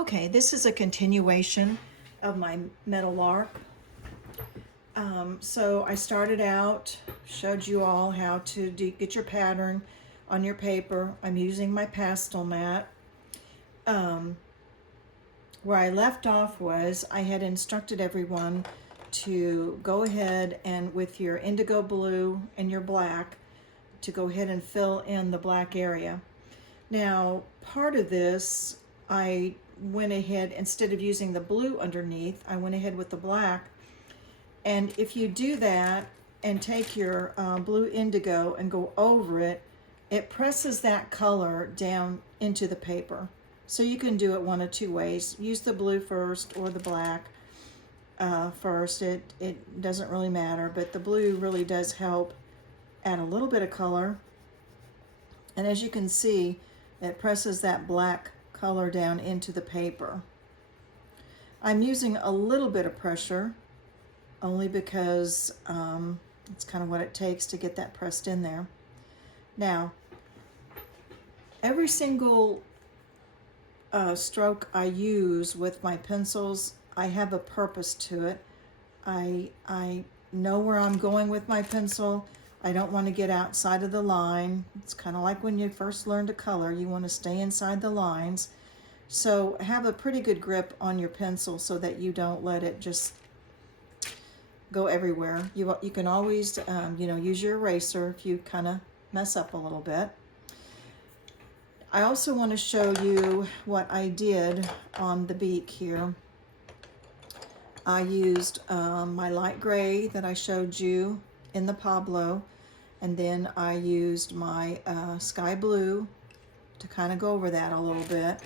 Okay, this is a continuation of my Meadow Lark. So I started out, showed you all how to get your pattern on your paper. I'm using my pastel mat. Where I left off was I had instructed everyone to go ahead and with your indigo blue and your black to go ahead and fill in the black area. Now, part of this, I went ahead, instead of using the blue underneath, I went ahead with the black. And if you do that and take your blue indigo and go over it, it presses that color down into the paper. So you can do it one of two ways. Use the blue first or the black first. It doesn't really matter, but the blue really does help add a little bit of color. And as you can see, it presses that black color down into the paper. I'm using a little bit of pressure only because it's kind of what it takes to get that pressed in there. Now, every single stroke I use with my pencils, I have a purpose to it. I know where I'm going with my pencil. I don't want to get outside of the line. It's kind of like when you first learn to color, you want to stay inside the lines. So have a pretty good grip on your pencil so that you don't let it just go everywhere. You can always use your eraser if you kind of mess up a little bit. I also want to show you what I did on the beak here. I used my light gray that I showed you in the Pablo, and then I used my sky blue to kind of go over that a little bit.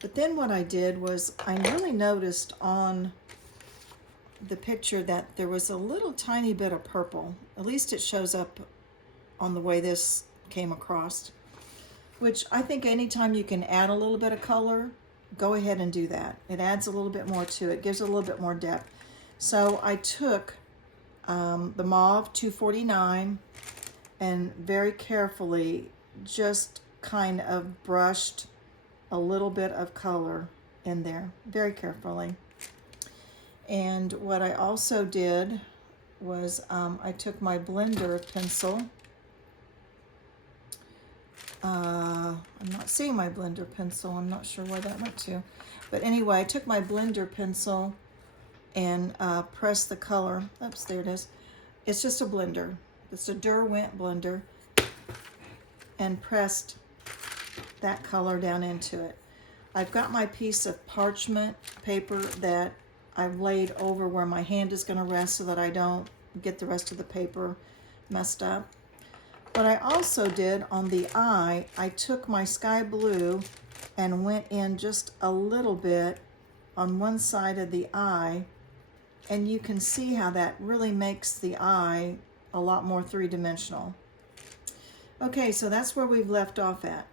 But then what I did was I really noticed on the picture that there was a little tiny bit of purple. At least it shows up on the way this came across, which I think anytime you can add a little bit of color, go ahead and do that. It adds a little bit more to it, gives it a little bit more depth. So I took the mauve 249 and very carefully just kind of brushed a little bit of color in there, very carefully. And what I also did was I took my blender pencil. I'm not seeing my blender pencil. I'm not sure where that went to. But anyway, I took my blender pencil and pressed the color. Oops, there it is. It's just a blender. It's a Derwent blender. And pressed that color down into it. I've got my piece of parchment paper that I've laid over where my hand is going to rest so that I don't get the rest of the paper messed up. What I also did on the eye, I took my sky blue and went in just a little bit on one side of the eye, and you can see how that really makes the eye a lot more three-dimensional. Okay, so that's where we've left off at.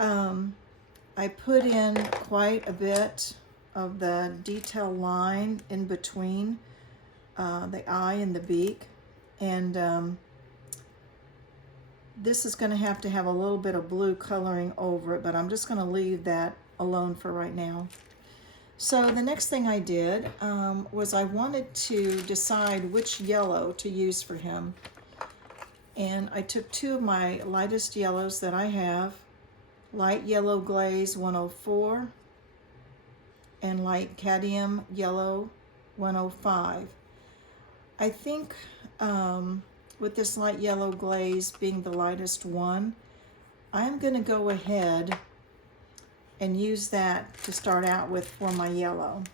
I put in quite a bit of the detail line in between the eye and the beak, and this is going to have a little bit of blue coloring over it, but I'm just going to leave that alone for right now. So the next thing I did was I wanted to decide which yellow to use for him. And I took two of my lightest yellows that I have, light yellow glaze 104 and light cadmium yellow 105. I think with this light yellow glaze being the lightest one, I'm going to go ahead and use that to start out with for my yellow,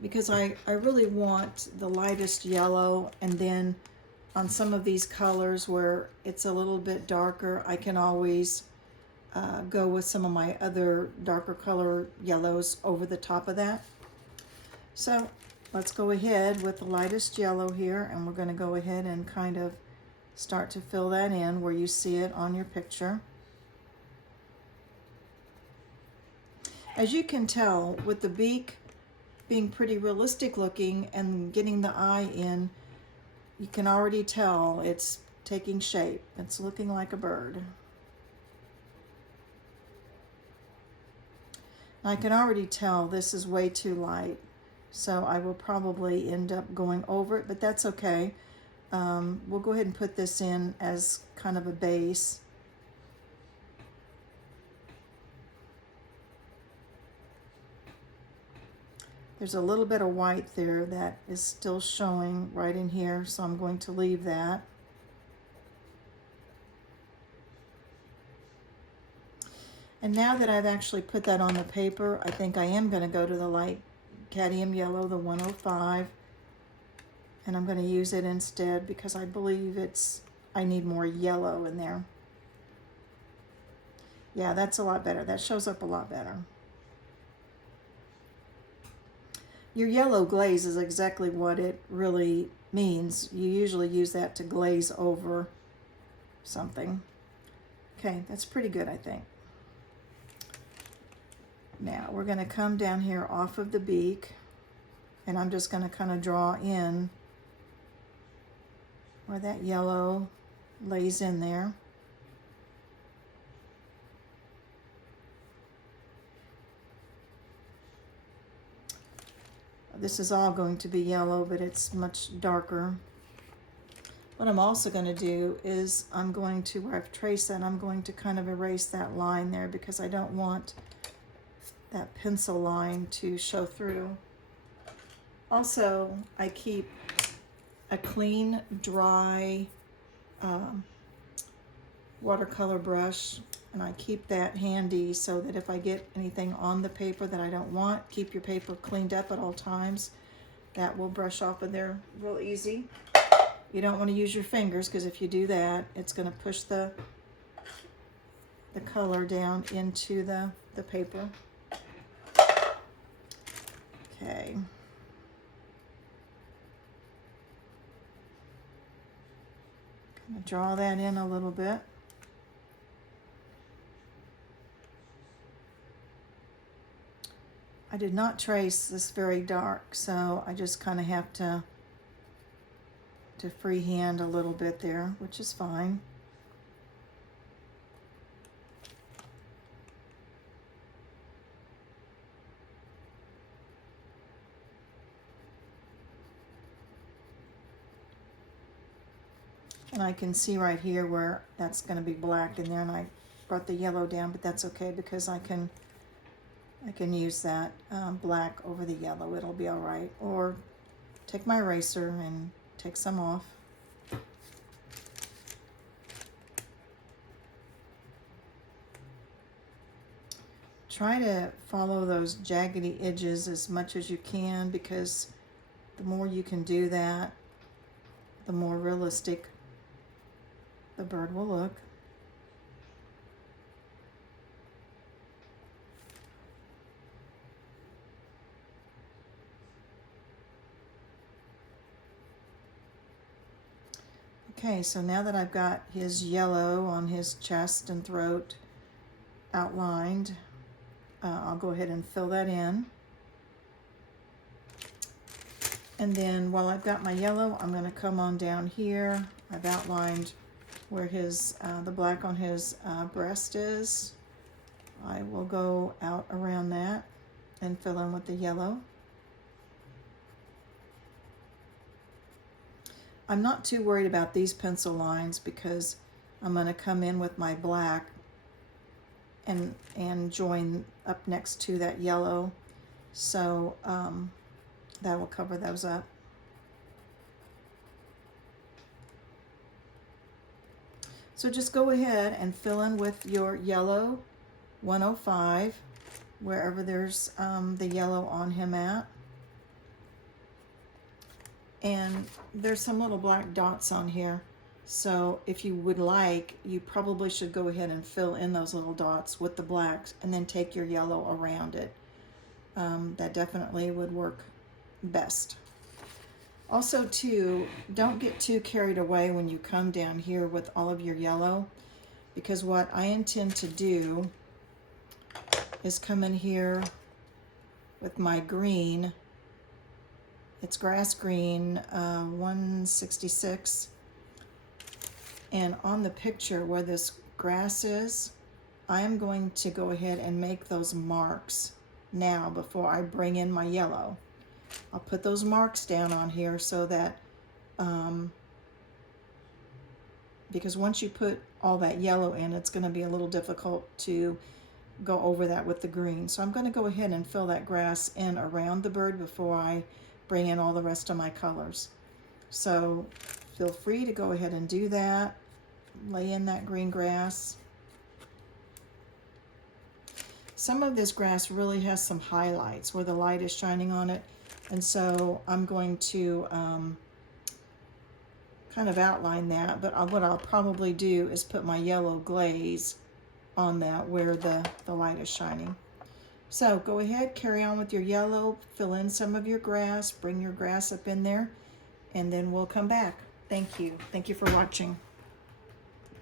because I really want the lightest yellow, and then on some of these colors where it's a little bit darker, I can always go with some of my other darker color yellows over the top of that. So let's go ahead with the lightest yellow here, and we're going to go ahead and kind of start to fill that in where you see it on your picture. As you can tell, with the beak being pretty realistic looking and getting the eye in, you can already tell it's taking shape. It's looking like a bird. I can already tell this is way too light, so I will probably end up going over it, but that's okay. We'll go ahead and put this in as kind of a base. There's a little bit of white there that is still showing right in here, so I'm going to leave that. And now that I've actually put that on the paper, I think I am going to go to the light cadmium yellow, the 105, and I'm going to use it instead because I believe I need more yellow in there. Yeah, that's a lot better. That shows up a lot better. Your yellow glaze is exactly what it really means. You usually use that to glaze over something. Okay, that's pretty good, I think. Now we're going to come down here off of the beak, and I'm just going to kind of draw in where that yellow lays in there. This is all going to be yellow, but it's much darker. What I'm also going to do is I'm going to, where I've traced that, I'm going to kind of erase that line there because I don't want that pencil line to show through. Also, I keep a clean, dry watercolor brush, and I keep that handy so that if I get anything on the paper that I don't want, keep your paper cleaned up at all times. That will brush off of there real easy. You don't want to use your fingers because if you do that, it's going to push the color down into the paper. Okay. Gonna draw that in a little bit. I did not trace this very dark, so I just kind of have to freehand a little bit there, which is fine. And I can see right here where that's going to be black in there, and I brought the yellow down, but that's okay because I can use that black over the yellow. It'll be all right. Or take my eraser and take some off. Try to follow those jaggedy edges as much as you can because the more you can do that, the more realistic the bird will look. Okay, so now that I've got his yellow on his chest and throat outlined, I'll go ahead and fill that in. And then while I've got my yellow, I'm going to come on down here. I've outlined where his the black on his breast is. I will go out around that and fill in with the yellow. I'm not too worried about these pencil lines because I'm going to come in with my black and join up next to that yellow, so that will cover those up. So just go ahead and fill in with your yellow 105 wherever there's the yellow on him at. And there's some little black dots on here, so if you would like, you probably should go ahead and fill in those little dots with the blacks and then take your yellow around it. That definitely would work best. Also too, don't get too carried away when you come down here with all of your yellow, because what I intend to do is come in here with my green. It's grass green 166, and on the picture where this grass is, I am going to go ahead and make those marks now before I bring in my yellow. I'll put those marks down on here so that, because once you put all that yellow in, it's going to be a little difficult to go over that with the green. So I'm going to go ahead and fill that grass in around the bird before I bring in all the rest of my colors. So feel free to go ahead and do that. Lay in that green grass. Some of this grass really has some highlights where the light is shining on it, and so I'm going to kind of outline that, but what I'll probably do is put my yellow glaze on that where the light is shining. So go ahead, carry on with your yellow, fill in some of your grass, bring your grass up in there, and then we'll come back. Thank you. Thank you for watching.